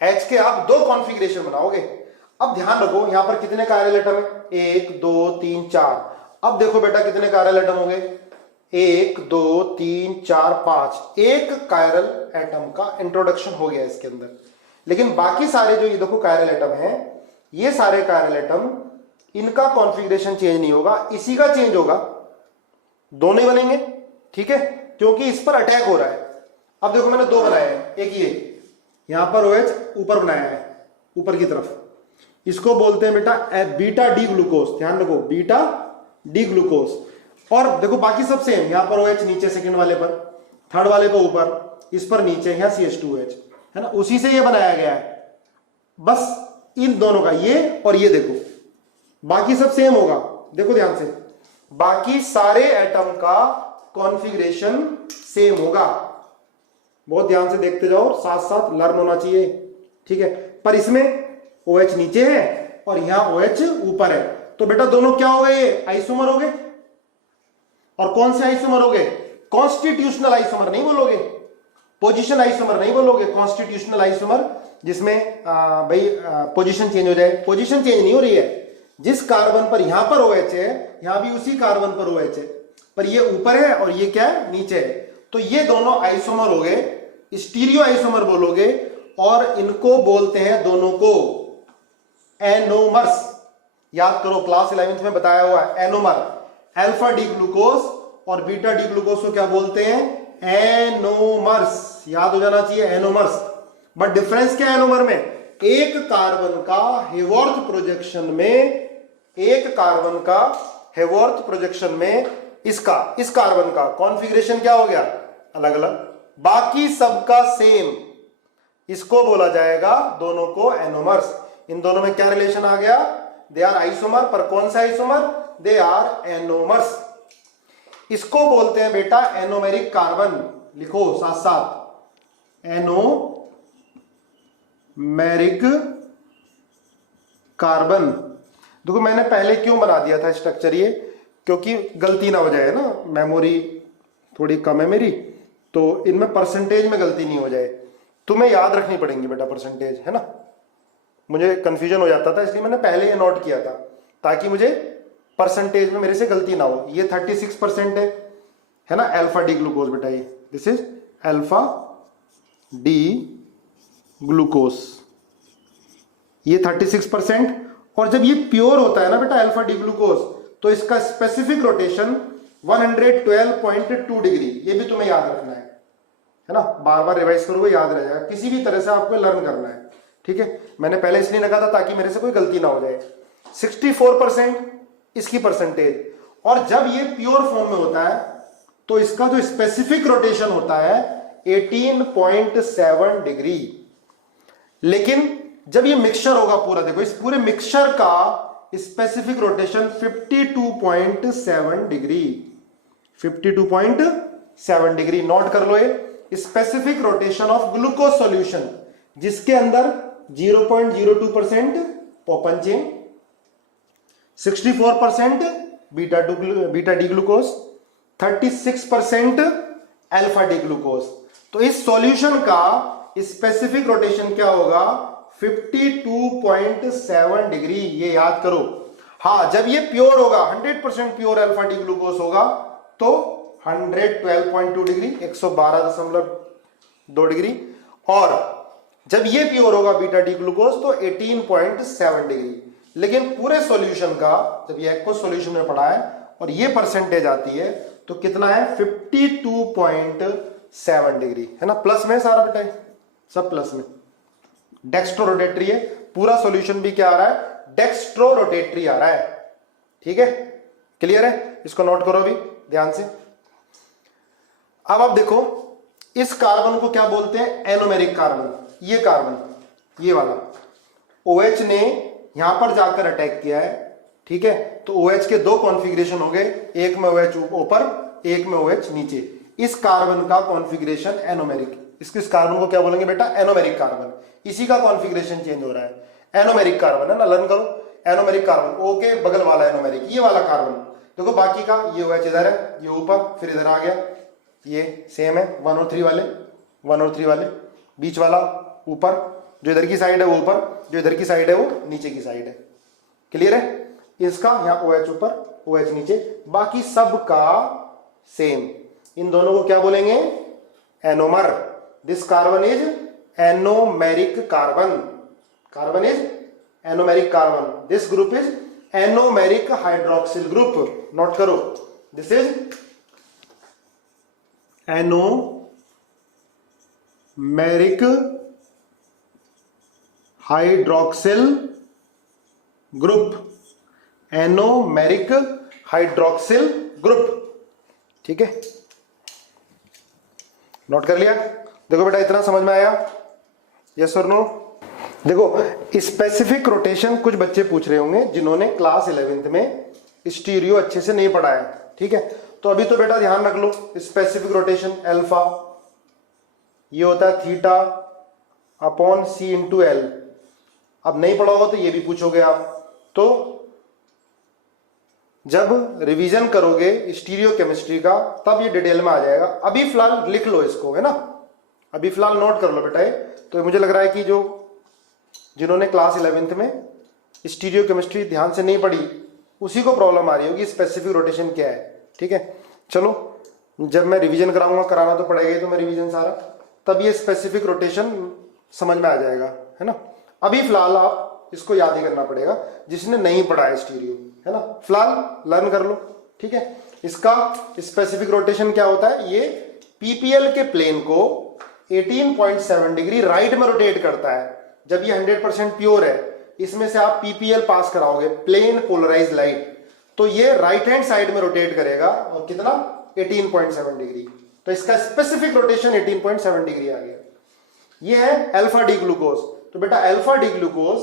H के आप 2 कॉन्फ़िगरेशन बनाओगे। अब ध्यान रखो यहां पर कितने कायरल एटम है, 1 2 3 4। अब देखो बेटा कितने कायरल एटम होंगे, 1 2 3 4 5। एक कायरल एटम का इंट्रोडक्शन हो गया इसके अंदर, लेकिन बाकी सारे जो ये देखो कायरल एटम हैं, ये सारे कायरल एटम, इनका कॉन्फ़िगरेशन चेंज नहीं होगा, इसी का चेंज होगा, दोनों ही बनेंगे। ठीक है, क्योंकि इस पर अटैक हो रहा है। अब देखो मैंने 2 बनाए हैं, एक ये यहां पर OH ऊपर बनाया है, ऊपर की तरफ, इसको बोलते हैं बेटा बीटा डी ग्लूकोज। ध्यान रखो, बीटा डी ग्लूकोज। और देखो बाकी सब सेम, यहां पर OH नीचे सेकंड वाले पर, थर्ड वाले पर ऊपर, इस पर नीचे, यहां CH2OH, है ना, उसी से ये बनाया गया है। बस इन दोनों का, ये और ये देखो, बाकी सब सेम होगा। देखो ध्यान से, बाकी सारे एटम का कॉन्फ़िगरेशन सेम होगा। बहुत ध्यान से देखते जाओ, साथ साथ लर्न होना चाहिए। ठीक है, पर इसमें OH नीचे है और यहां OH ऊपर है, तो बेटा दोनों क्या हो गए, ये आइसोमर हो गए। और कौन से आइसोमर हो गए, कॉन्स्टिट्यूशनल आइसोमर नहीं बोलोगे, पोजीशन आइसोमर नहीं बोलोगे, कॉन्स्टिट्यूशनल आइसोमर, जिसमें भाई पोजीशन चेंज हो जाए। पोजीशन चेंज नहीं हो रही है, जिस कार्बन पर यहां पर OH है, यहां भी उसी कार्बन पर OH है, पर ये ऊपर है और ये क्या है, नीचे है। तो ये दोनों आइसोमर हो गए, स्टीरियो आइसोमर बोलोगे, और इनको बोलते हैं दोनों को एनोमर्स। याद करो, क्लास 11th में बताया हुआ है एनोमर। अल्फा डी ग्लूकोज और बीटा डी ग्लूकोज को क्या बोलते हैं, एनोमर्स। याद हो जाना चाहिए, एनोमर्स। बट डिफरेंस क्या है एनोमर में, एक कार्बन का हेवॉर्थ प्रोजेक्शन में, एक कार्बन का हेवॉर्थ प्रोजेक्शन में इसका, इस कार्बन का कॉन्फ़िगरेशन क्या हो गया, अलग अलग, बाकी सबका सेम। इसको बोला जाएगा दोनों को एनोमर्स। इन दोनों में क्या रिलेशन आ गया, दे आर आइसोमर, पर कौन सा आइसोमर, दे आर एनोमर्स। इसको बोलते हैं बेटा एनोमेरिक कार्बन। लिखो साथ साथ, एनोमेरिक कार्बन। देखो मैंने पहले क्यों बना दिया था स्ट्रक्चर ये, क्योंकि गलती ना हो जाए ना, मेमोरी थोड़ी कम है मेरी, तो इनमें परसेंटेज में गलती नहीं हो जाए। तुम्हें याद रखनी पड़ेंगी बेटा परसेंटेज, है ना, मुझे कंफ्यूजन हो जाता था इसलिए मैंने पहले ये नोट किया था ताकि मुझे परसेंटेज में मेरे से गलती ना हो। ये 36% है ना अल्फा डी ग्लूकोज बेटा, ये this is alpha D glucose, ये 36%। और जब ये प्योर होता है ना बेटा अल्फा डी ग्लूकोज, तो इसका स्पेसिफिक रोटेशन 112.2 डिग्री, ये भी तुम्हें याद रखना है ना, बार बार रिवाइज करोगे याद रह जाएगा, किसी भी तरह से आपको लर्न करना है, ठीक है। मैंने पहले इसलिए लगा था ताकि मेरे से कोई गलती ना हो जाए। 64% इसकी परसेंटेज, और जब ये प्योर फॉर्म में होता है तो इसका जो स्पेसिफिक रोटेशन होता है 18.7 डिग्री। लेकिन जब ये मिक्सचर होगा पूरा, देखो इस पूरे मिक्सचर का specific rotation 52.7 degree, 52.7 degree. Note कर लो ये specific rotation of glucose solution, जिसके अंदर 0.02% open chain, 64% beta D glucose, 36% alpha D glucose. तो इस सॉल्यूशन का स्पेसिफिक रोटेशन क्या होगा, 52.7 डिग्री, ये याद करो। हाँ, जब ये प्योर होगा 100% प्योर अल्फा डी ग्लूकोज होगा तो 112.2 डिग्री, 112.2 डिग्री, और जब ये प्योर होगा बीटा डी ग्लूकोज तो 18.7 डिग्री। लेकिन पूरे सॉल्यूशन का जब ये एक्वस सॉल्यूशन में पड़ा है और ये परसेंटेज आती है तो कितना है, 52.7 डिग्री, है ना। प्लस में सारा बेटा, सब प्लस में, डेक्स्ट्रो रोटेटरी है पूरा सॉल्यूशन भी, क्या आ रहा है, डेक्स्ट्रो रोटेटरी आ रहा है, ठीक है, क्लियर है। इसको नोट करो अभी ध्यान से। अब आप देखो इस कार्बन को क्या बोलते हैं, एनोमेरिक कार्बन। ये कार्बन, ये वाला OH ने यहां पर जाकर अटैक किया है, ठीक है, तो OH के दो कॉन्फ़िगरेशन हो गए, एक में OH ऊपर, एक में OH नीचे। इस कार्बन का कॉन्फ़िगरेशन एनोमेरिक, इस कार्बन को क्या बोलेंगे बेटा, एनोमेरिक कार्बन। इसी का कॉन्फ़िगरेशन चेंज हो रहा है, एनोमेरिक कार्बन है ना, लर्न करो। एनोमेरिक कार्बन, O के बगल वाला एनोमेरिक, ये वाला कार्बन। देखो बाकी का, ये OH इधर है, ये ऊपर, फिर इधर आ गया, ये सेम है, 1 और 3 वाले, 1 और 3 वाले, बीच वाला ऊपर, जो इधर की साइड है वो ऊपर, जो इधर की साइड है वो नीचे की साइड है, क्लियर है। इसका यहाँ OH ऊपर, OH नीचे, बाकी सब का सेम। इन दोनों को क्या बोलेंगे, anomer. This carbon is anomeric carbon, carbon is anomeric carbon, this group is anomeric hydroxyl group. Note करो, this is anomeric hydroxyl group, anomeric hydroxyl group, ठीक है, नोट कर लिया। देखो बेटा इतना समझ में आया, यस और नो। देखो स्पेसिफिक रोटेशन कुछ बच्चे पूछ रहे होंगे जिन्होंने क्लास 11th में स्टीरियो अच्छे से नहीं पढ़ा है, ठीक है, तो अभी तो बेटा ध्यान रख लो, स्पेसिफिक रोटेशन अल्फा ये होता है थीटा अपॉन सी इंटू एल। अब नहीं पढ़ा होगा तो ये भी पूछोगे आप, तो जब रिवीजन करोगे स्टीरियो केमिस्ट्री का तब ये डिटेल में आ जाएगा। अभी फिलहाल लिख लो इसको, है ना, अभी फिलहाल नोट कर लो बेटा ये। तो मुझे लग रहा है कि जो जिन्होंने क्लास 11th में स्टीरियो केमिस्ट्री ध्यान से नहीं पढ़ी उसी को प्रॉब्लम आ रही होगी स्पेसिफिक रोटेशन क्या है, ठीक है। चलो जब मैं रिवीजन कराऊंगा, कराना तो पड़ेगा ही, तो मैं रिवीजन सारा, तब ये स्पेसिफिक रोटेशन समझ में आ जाएगा, है ना। अभी फिलहाल आप इसको याद ही करना पड़ेगा जिसने नहीं पढ़ा है स्टीरियो, है ना, फिलहाल लर्न कर लो, ठीक है। इसका स्पेसिफिक रोटेशन क्या होता है, ये पीपीएल के प्लेन को 18.7 डिग्री राइट में रोटेट करता है। जब ये 100% प्योर है, इसमें से आप पीपीएल पास कराओगे, प्लेन पोलराइज लाइट, तो ये राइट हैंड साइड में रोटेट करेगा, और कितना, 18.7 डिग्री। तो इसका स्पेसिफिक रोटेशन 18.7 डिग्री आ गया। ये है अल्फा डी ग्लूकोज, तो बेटा alpha D glucose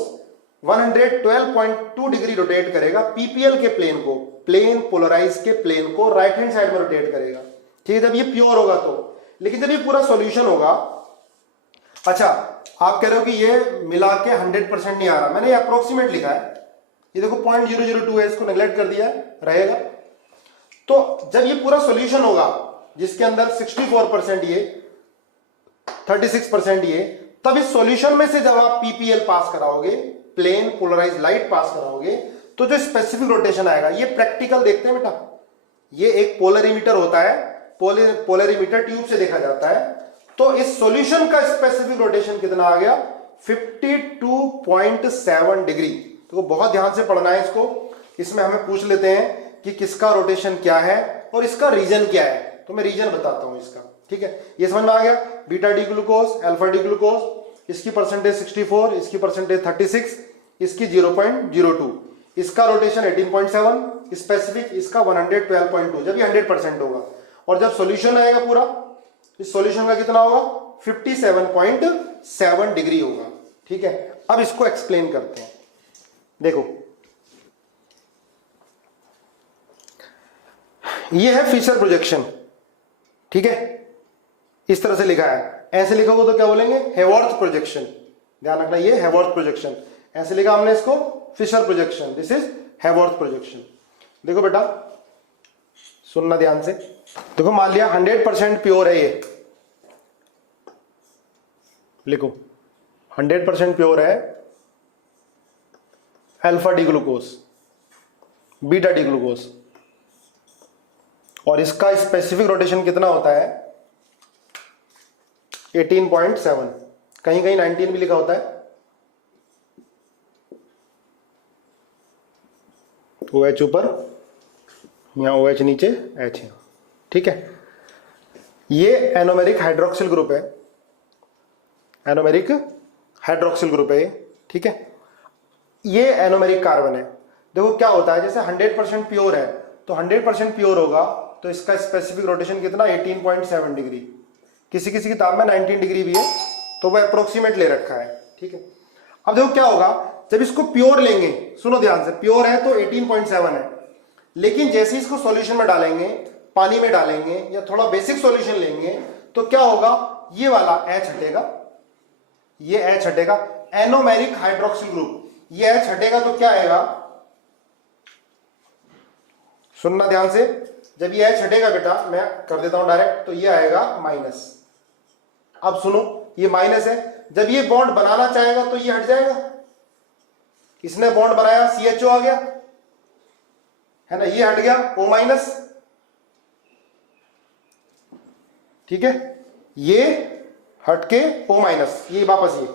112.2 degree rotate करेगा पीपीएल के प्लेन को, प्लेन पोलराइज के प्लेन को राइट हैंड साइड में रोटेट करेगा, ठीक है, जब ये प्योर होगा तो। लेकिन जब ये पूरा सॉल्यूशन होगा, अच्छा आप कह रहे हो कि ये मिला के 100% नहीं आ रहा, मैंने अप्रोक्सीमेट लिखा है, ये देखो 0.002 है, इसको नेग्लेक्ट कर दिया है, रहेगा। तो जब ये पूरा सॉल्यूशन होगा जिसके अंदर 64% ये, 36% ये, तब इस सॉल्यूशन में से जब आप पीपीएल पास कराओगे, प्लेन पोलराइज लाइट पास कराओगे, तो जो स्पेसिफिक रोटेशन आएगा, ये प्रैक्टिकल देखते हैं बेटा, ये एक पोलरिमीटर होता है, पोलरिमीटर ट्यूब से देखा जाता है। तो इस सॉल्यूशन का स्पेसिफिक रोटेशन कितना आ गया, 52.7 डिग्री। तो बहुत ध्यान से पढ़ना है इसको, इसमें हमें पूछ लेते हैं कि किसका रोटेशन क्या है और इसका रीजन क्या है, तो मैं रीजन बताता हूं इसका, ठीक है। ये समझ में आ गया, beta D glucose, alpha D glucose, इसकी परसेंटेज 64, इसकी परसेंटेज 36, इसकी 0.02, इसका रोटेशन 18.7, स्पेसिफिक इसका 112.2, जब ये 100% होगा। और जब सॉल्यूशन आएगा पूरा, इस सॉल्यूशन का कितना होगा, 57.7 डिग्री होगा, ठीक है। अब इसको एक्सप्लेन करते हैं, देखो ये है फिशर प्रोजेक्शन, ठीक है, इस तरह से लिखा है, ऐसे लिखा होगा तो क्या बोलेंगे, हेवर्थ प्रोजेक्शन, ध्यान रखना ये हेवर्थ प्रोजेक्शन, ऐसे लिखा हमने इसको Fischer projection, this is Haworth projection. देखो बेटा सुनना ध्यान से, देखो मान लिया 100% प्योर है ये, लिखो 100% प्योर है alpha D glucose, beta D glucose, और इसका स्पेसिफिक रोटेशन कितना होता है 18.7, कहीं कहीं 19 भी लिखा होता है, OH ऊपर, यहां OH नीचे, H यहां, ठीक है। ये एनोमेरिक हाइड्रोक्सिल ग्रुप है, एनोमेरिक हाइड्रोक्सिल ग्रुप है ये, ठीक है। ये एनोमेरिक कार्बन है। देखो क्या होता है, जैसे 100% प्योर है, तो 100% प्योर होगा तो इसका स्पेसिफिक रोटेशन कितना 18.7 डिग्री, किसी किसी किताब में 19 डिग्री भी है, तो वह अप्रोक्सीमेट ले रखा है, ठीक है। अब देखो क्या होगा, जब इसको प्योर लेंगे, सुनो ध्यान से, प्योर है तो 18.7 है, लेकिन जैसे इसको सॉल्यूशन में डालेंगे, पानी में डालेंगे या थोड़ा बेसिक सॉल्यूशन लेंगे, तो क्या होगा, ये वाला H हटेगा, ये H हटेगा, एनोमेरिक हाइड्रोक्सिल ग्रुप, ये H हटेगा तो क्या आएगा, सुनना ध्यान से, जब ये H हटेगा बेटा, मैं कर देता हूं डायरेक्ट, तो ये आएगा माइनस। अब सुनो, ये माइनस है, जब ये बॉन्ड बनाना चाहेगा तो ये हट जाएगा, इसने बॉन्ड बनाया, CHO आ गया, है ना, ये हट गया O माइनस, ठीक है, ये हटके O माइनस, ये वापस ये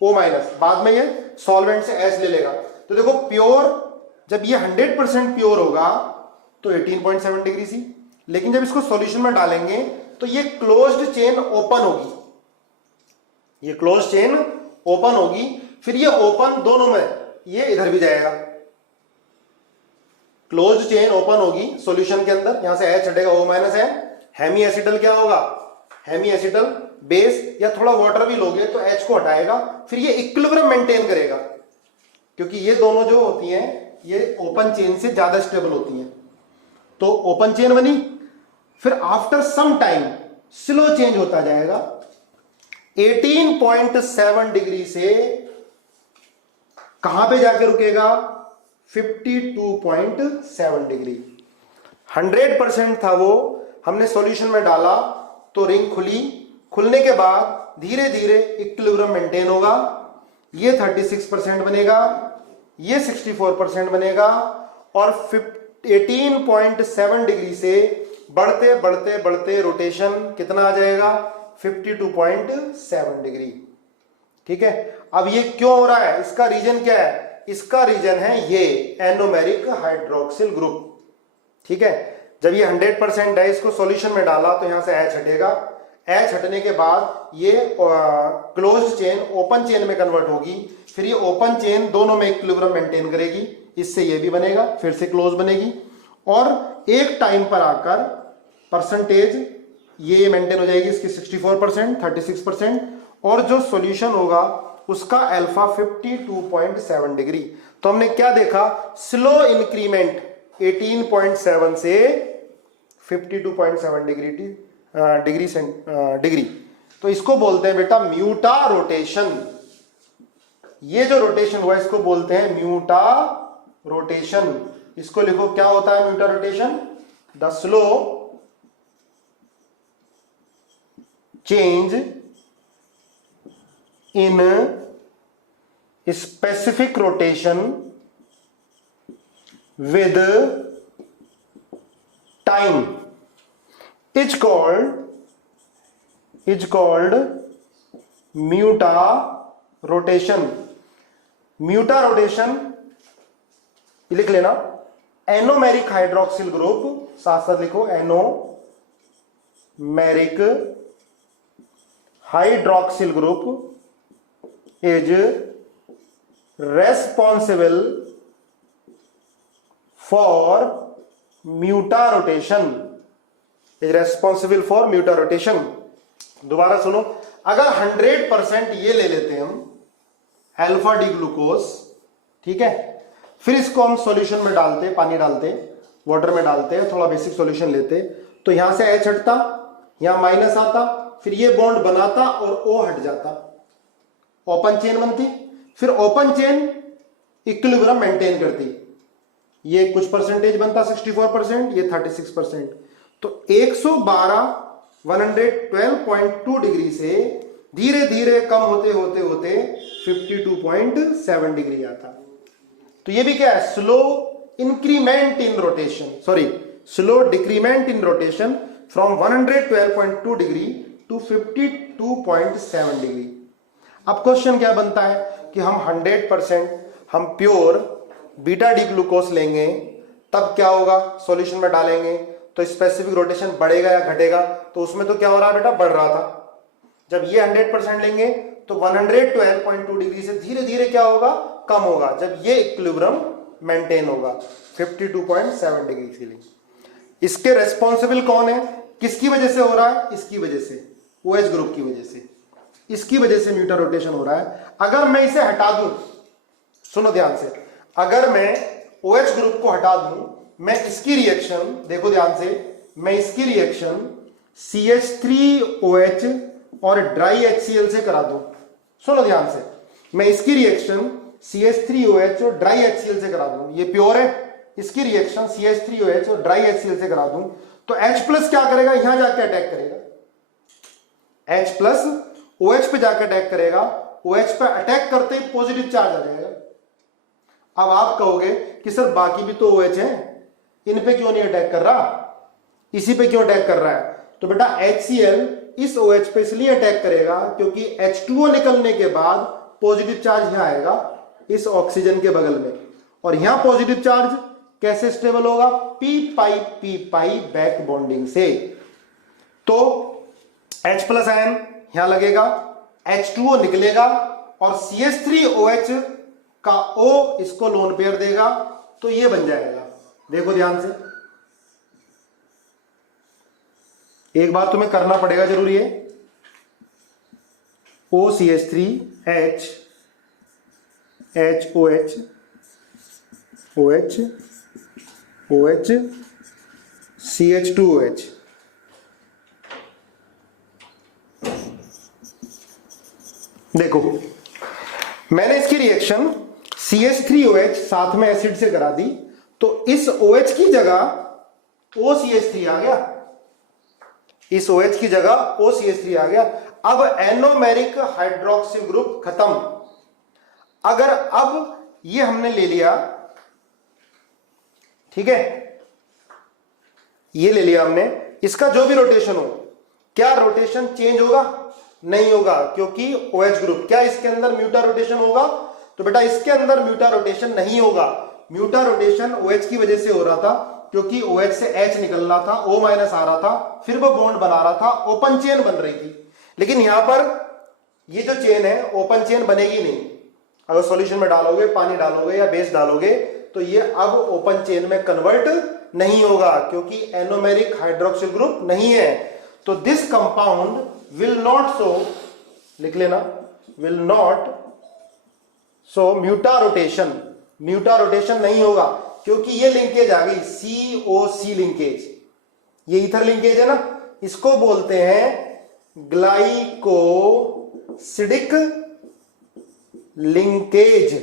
O माइनस, बाद में ये सॉल्वेंट से H ले लेगा। तो देखो प्योर, जब ये 100% प्योर होगा तो 18.7 डिग्री सी, लेकिन जब इसको सॉल्यूशन में डालेंगे तो ये क्लोज्ड चेन ओपन होगी, ये क्लोज चेन ओपन होगी, फिर ये ओपन दोनों में, ये इधर भी जाएगा, क्लोज चेन ओपन होगी सॉल्यूशन के अंदर, यहां से H हटेगा, O माइनस है, हेमी एसिटल क्या होगा, हेमी एसिटल बेस या थोड़ा वाटर भी लोगे तो H को हटाएगा, फिर ये इक्विलिब्रियम मेंटेन करेगा, क्योंकि ये दोनों जो होती हैं ये ओपन चेन से ज्यादा स्टेबल होती हैं, तो ओपन चेन बनी, फिर after some time slow change होता जाएगा, 18.7 डिग्री से कहां पे जाके रुकेगा, 52.7 डिग्री। 100% था वो, हमने सॉल्यूशन में डाला तो रिंग खुली, खुलने के बाद धीरे धीरे इक्विलिब्रियम मेंटेन होगा, ये 36% बनेगा, ये 64% बनेगा, और 18.7 डिग्री से बढ़ते बढ़ते बढ़ते रोटेशन कितना आ जाएगा, 52.7 डिग्री, ठीक है। अब ये क्यों हो रहा है, इसका रीजन क्या है, इसका रीजन है ये एनोमेरिक हाइड्रोक्सिल ग्रुप, ठीक है। जब ये 100% है, इसको सॉल्यूशन में डाला तो यहां से H हटेगा, H हटने के बाद ये क्लोज्ड चेन ओपन चेन में कन्वर्ट होगी, फिर ये ओपन चेन दोनों में इक्विलिब्रियम मेंटेन करेगी, इससे ये भी बनेगा, फिर से क्लोज बनेगी, और एक टाइम पर आकर परसेंटेज ये मेंटेन हो जाएगी, इसकी 64%, 36%, और जो सॉल्यूशन होगा उसका अल्फा 52.7 डिग्री। तो हमने क्या देखा, स्लो इंक्रीमेंट 18.7 से 52.7 डिग्री डिग्री। तो इसको बोलते हैं बेटा म्यूटा रोटेशन। ये जो रोटेशन हुआ इसको बोलते हैं म्यूटा रोटेशन। इसको लिखो, क्या होता है muta rotation? The slow change in specific rotation with time is called muta rotation। Muta rotation लिख लेना, एनोमेरिक हाइड्रोक्सिल ग्रुप, साथ साथ लिखो anomeric hydroxyl group is responsible for muta rotation, is responsible for muta rotation. दोबारा सुनो, अगर 100% ये ले लेते हैं हम अल्फा डी ग्लूकोज, ठीक है, फिर इसको हम सॉल्यूशन में डालते, पानी डालते, वाटर में डालते, थोड़ा बेसिक सॉल्यूशन लेते, तो यहां से H हटता, यहां माइनस आता, फिर ये बॉन्ड बनाता और O हट जाता, ओपन चेन बनती। फिर ओपन चेन इक्विलिब्रियम मेंटेन करती, ये कुछ परसेंटेज बनता 64%, ये 36%। तो 112.2 डिग्री से धीरे धीरे कम होते होते होते 52.7 डिग्री आता। तो ये भी क्या है? Slow increment in rotation, sorry slow decrement in rotation from 112.2 degree to 52.7 degree. अब क्वेश्चन क्या बनता है कि हम 100% हम प्योर बीटा डी ग्लूकोज लेंगे, तब क्या होगा? सॉल्यूशन में डालेंगे तो स्पेसिफिक रोटेशन बढ़ेगा या घटेगा? तो उसमें तो क्या हो रहा है बेटा? बढ़ रहा था। जब ये 100% लेंगे तो 112.2 डिग्री से धीरे धीरे क्या होगा? कम होगा, जब ये इक्विलिब्रियम मेंटेन होगा 52.7 डिग्री के लिए। इसके रेस्पॉन्सिबल कौन है? किसकी वजह से हो रहा है? इसकी वजह से, OH ग्रुप की वजह से, इसकी वजह से म्यूटा रोटेशन हो रहा है। अगर मैं इसे हटा दूं, सुनो ध्यान से, अगर मैं OH ग्रुप को हटा दूं, मैं इसकी रिएक्शन देखो ध्यान से, मैं इसकी रिएक्शन CH3OH और ड्राई HCl से करा दूं, सुनो ध्यान से, मैं इसकी रिएक्शन CH3OH और ड्राई HCl से करा दूं, ये प्योर है, इसकी रिएक्शन CH3OH और ड्राई HCl से करा दूं, तो H+ क्या करेगा? यहां जाके अटैक करेगा, H+ OH पे जाकर अटैक करेगा, OH पे अटैक करते ही पॉजिटिव चार्ज आ जाएगा। अब आप कहोगे कि सर बाकी भी तो OH हैं, इन पे क्यों नहीं अटैक कर रहा, इसी पे क्यों अटैक कर रहा है? तो बेटा HCl इस OH पे इसलिए अटैक करेगा क्योंकि H2O निकलने के बाद पॉजिटिव चार्ज यहां आएगा इस ऑक्सीजन के बगल में, और यहां पॉजिटिव चार्ज कैसे स्टेबल होगा? p बैक बॉन्डिंग से। तो H+ आयन यहां लगेगा, H2O निकलेगा और CH3OH का O इसको लोन पेयर देगा, तो ये बन जाएगा। देखो ध्यान से, एक बार तुम्हें करना पड़ेगा, जरूरी है, OCH3H HOH OH OH CH2OH। देखो मैंने इसकी रिएक्शन CH3OH साथ में एसिड से करा दी, तो इस OH की जगह OCH3 आ गया, इस OH की जगह OCH3 आ गया। अब एनोमेरिक हाइड्रोक्सिल ग्रुप खत्म। अगर अब ये हमने ले लिया, ठीक है, ये ले लिया हमने, इसका जो भी रोटेशन हो, क्या रोटेशन चेंज होगा? नहीं होगा, क्योंकि OH ग्रुप, क्या इसके अंदर म्यूटा रोटेशन होगा? तो बेटा इसके अंदर म्यूटा रोटेशन नहीं होगा। म्यूटा रोटेशन OH की वजह से हो रहा था, क्योंकि OH से H निकल रहा था, O- आ रहा था, फिर वो बॉन्ड बना रहा था, ओपन चेन बन रही थी। लेकिन यहां पर ये जो चेन है ओपन चेन बनेगी नहीं। अगर सॉल्यूशन में डालोगे, पानी डालोगे या बेस डालोगे, तो ये अब ओपन चेन में कन्वर्ट नहीं होगा, क्योंकि एनोमेरिक हाइड्रोक्सिल ग्रुप नहीं है। तो this compound will not show, लिख लेना, will not show muta rotation. Muta rotation नहीं होगा, क्योंकि ये लिंकेज आ गई COC लिंकेज, ये ईथर लिंकेज है ना, इसको बोलते हैं ग्लाइकोसिडिक लिंकेज,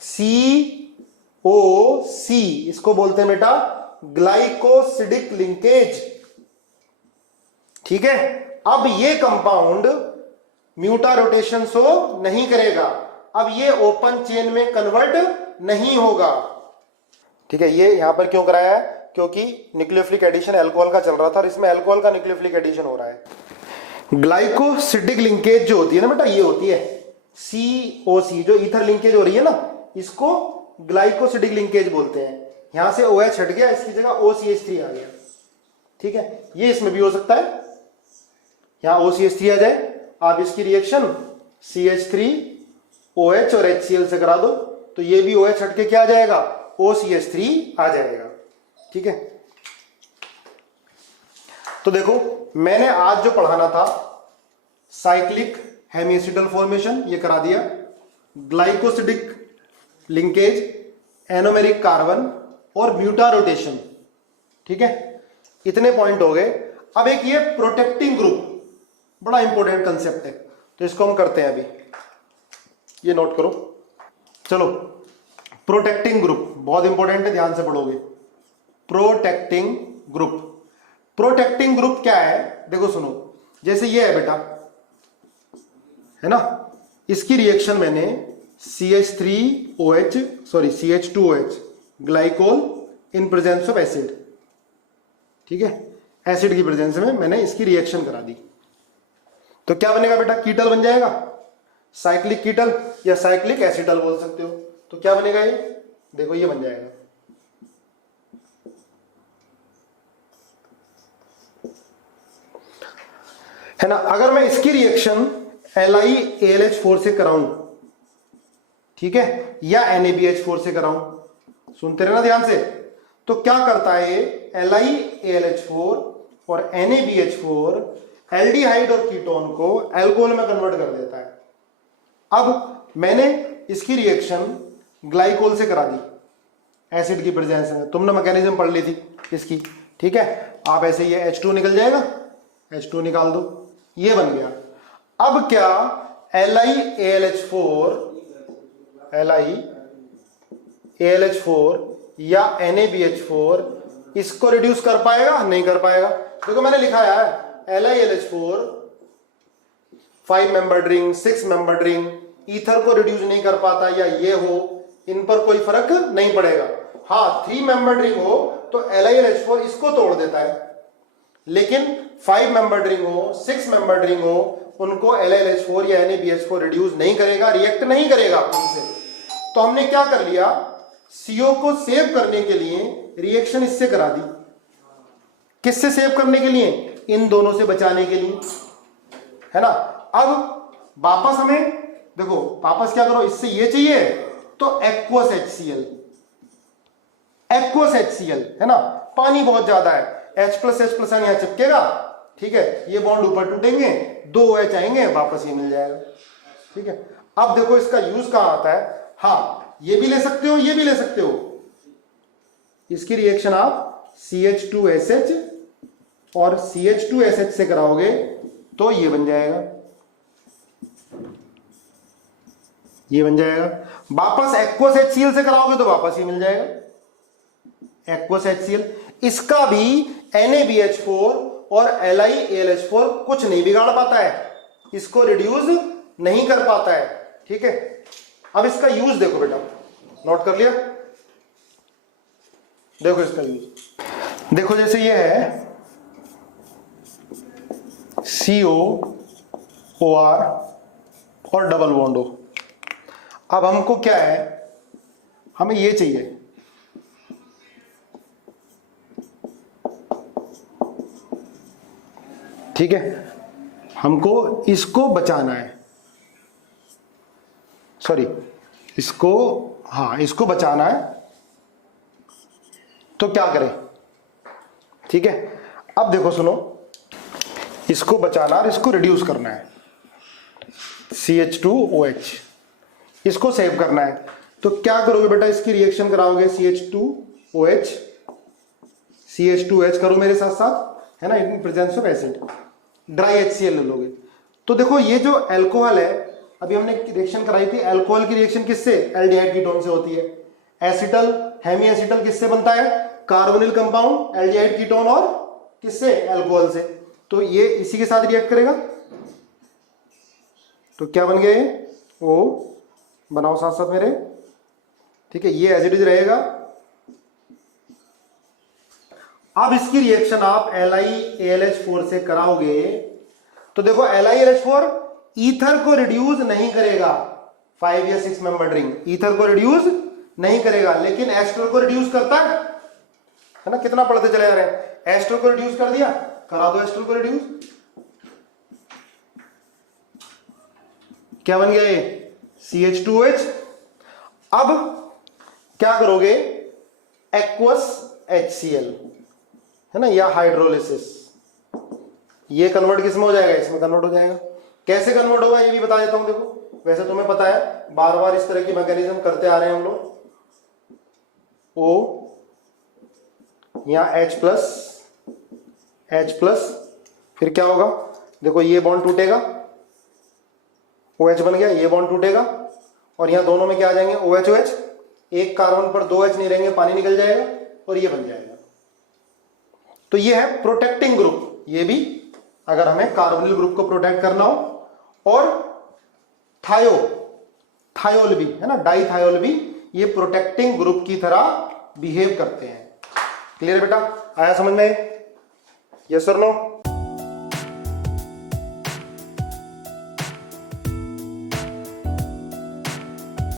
COC, इसको बोलते हैं बेटा ग्लाइकोसिडिक लिंकेज। ठीक है, अब ये कंपाउंड म्यूटा रोटेशन शो नहीं करेगा, अब ये ओपन चेन में कन्वर्ट नहीं होगा। ठीक है, ये यहां पर क्यों कराया है, क्योंकि न्यूक्लियोफिलिक एडिशन अल्कोहल का चल रहा था और इसमें अल्कोहल का न्यूक्लियोफिलिक एडिशन हो रहा है। ग्लाइकोसिडिक लिंकेज जो होती है ना बेटा, ये होती है COC, जो ईथर लिंकेज हो रही है ना, इसको ग्लाइकोसिडिक लिंकेज बोलते हैं। यहां से OH हट गया, इसकी जगह OCH3 आ गया। ठीक है, ये इसमें भी हो सकता है, यहां OCH3 आ जाए, आप इसकी रिएक्शन CH3OH और HCl से करा दो तो ये भी OH हट के क्या आ जाएगा, OCH3 आ जाएगा। ठीक है, तो देखो मैंने आज जो पढ़ाना था साइक्लिक हेमिएसिडल फॉर्मेशन ये करा दिया, ग्लाइकोसिडिक लिंकेज, एनोमेरिक कार्बन और ब्यूटा रोटेशन। ठीक है, इतने पॉइंट हो गए। अब एक ये प्रोटेक्टिंग ग्रुप, बड़ा इंपॉर्टेंट कंसेप्ट है, तो इसको हम करते हैं अभी, ये नोट करो। चलो, प्रोटेक्टिंग ग्रुप बहुत इंपॉर्टेंट है, ध्यान से पढ़ोगे। प्रोटेक्टिंग ग्रुप, प्रोटेक्टिंग ग्रुप क्या है, देखो सुनो, जैसे ये है बेटा, है ना, इसकी रिएक्शन मैंने CH2OH glycol in presence of acid, ठीक है, एसिड की प्रेजेंस में मैंने इसकी रिएक्शन करा दी, तो क्या बनेगा बेटा, कीटल बन जाएगा, साइक्लिक कीटल या साइक्लिक एसिडल बोल सकते हो। तो क्या बनेगा ये, देखो ये बन जाएगा, है ना। अगर मैं इसकी रिएक्शन LiAlH4 से कराऊं, ठीक है, या NaBH4 से कराऊं, सुनते रहना ध्यान से, तो क्या करता है ये LiAlH4 और NaBH4 एल्डिहाइड और कीटोन को अल्कोहल में कन्वर्ट कर देता है। अब मैंने इसकी रिएक्शन ग्लाइकोल से करा दी एसिड की प्रेजेंस में, तुमने मैकेनिज्म पढ़ ली थी इसकी, ठीक है। आप ऐसे ये H2 निकल जाएगा, H2 निकाल दो, ये बन गया। अब क्या LiAlH4 या NaBH4 इसको रिड्यूस कर पाएगा, नहीं कर पाएगा। देखो मैंने लिखा है LiAlH4 5 membered ring, 6 membered ring, ether को रिड्यूस नहीं कर पाता, या ये हो, इन पर कोई फर्क नहीं पड़ेगा। हाँ, 3 मेंबर्ड रिंग हो तो LiAlH4 इसको तोड़ देता है, लेकिन 5 मेंबर्ड रिंग हो, 6 मेंबर्ड रिंग हो, उनको LiAlH4 या NaBH4 रिड्यूस नहीं करेगा, रिएक्ट नहीं करेगा उनसे। तो हमने क्या कर लिया, CO को सेव करने के लिए रिएक्शन इससे करा दी। किससे सेव करने के लिए, इन दोनों से बचाने के लिए, है ना। अब वापस हमें देखो, वापस क्या करो, इससे ये चाहिए तो एक्वस HCl, है ना, पानी बहुत ज्यादा है, H+H+ यहां चिपकेगा, ठीक है, ये बॉन्ड ऊपर टूटेंगे, 2 OH आएंगे, वापस ये मिल जाएगा, ठीक है। अब देखो इसका यूज कहां आता है, हाँ, ये भी ले सकते हो, ये भी ले सकते हो। इसकी रिएक्शन आप CH2SH और CH2SH से कराओगे तो ये बन जाएगा, ये बन जाएगा। वापस एक्वस HCl से कराओगे तो वापस ही मिल जाएगा एक्वस HCl। इसका भी NaBH4 और LiAlH4 कुछ नहीं बिगाड़ पाता है, इसको रिड्यूस नहीं कर पाता है, ठीक है। अब इसका यूज देखो बेटा, नोट कर लिया, देखो इसका यूज देखो, जैसे ये है COOR और डबल बॉन्ड हो। अब हमको क्या है, हमें ये चाहिए, ठीक है, हमको इसको बचाना है, सॉरी इसको, हाँ इसको बचाना है, तो क्या करें, ठीक है। अब देखो सुनो, इसको बचाना और इसको रिड्यूस करना है, CH2OH, इसको सेव करना है, तो क्या करोगे बेटा, इसकी रिएक्शन कराओगे CH2OH, CH2H करो मेरे साथ साथ, है ना, in presence of acid. Dry HCl ले लोगे तो देखो ये जो अल्कोहल है, अभी हमने रिएक्शन कराई थी, अल्कोहल की रिएक्शन किससे, एल्डिहाइड कीटोन से होती है। एसिटल हेमी एसिटल किससे बनता है, कार्बोनिल कंपाउंड एल्डिहाइड कीटोन और किससे, अल्कोहल से। तो ये इसी के साथ रिएक्ट करेगा, तो क्या बन गया ये, ओ बनाओ साथ साथ मेरे, ठीक है, ये एसिड रहेगा। अब इसकी रिएक्शन आप LiAlH4 से कराओगे तो देखो LiAlH4 ईथर को रिड्यूस नहीं करेगा, 5 या 6 मेंबर रिंग ईथर को रिड्यूस नहीं करेगा, लेकिन एस्टर को रिड्यूस करता है ना। कितना पढ़ते चले जा रहे हैं, एस्टर को रिड्यूस कर दिया, करा दो एस्टर को रिड्यूस, क्या बन गया ये CH2H। अब क्या करोगे, एक्वस HCl है ना, या हाइड्रोलिसिस, ये कन्वर्ट किसमें हो जाएगा, इसमें कन्वर्ट हो जाएगा। कैसे कन्वर्ट होगा ये भी बता देता हूं। देखो वैसे तुम्हें पता है, बार बार इस तरह की मैकेनिज्म करते आ रहे हैं हम लोग। O यहाँ H प्लस, फिर क्या होगा, देखो ये बॉन्ड टूटेगा, OH बन गया, ये बॉन्ड टूटेगा और यहाँ दोनों में क्या आ जाएंगे, OH, एक कार्बन पर 2 H नहीं रहेंगे, पानी निकल जाएगा और ये बन जाएगा। तो ये है प्रोटेक्टिंग ग्रुप, ये भी अगर हमें कार्बोनिल ग्रुप को प्रोटेक्ट करना हो। और थायोल भी है ना, डाईथायोल भी, ये प्रोटेक्टिंग ग्रुप की तरह बिहेव करते हैं। क्लियर बेटा, आया समझ में, यस और नो।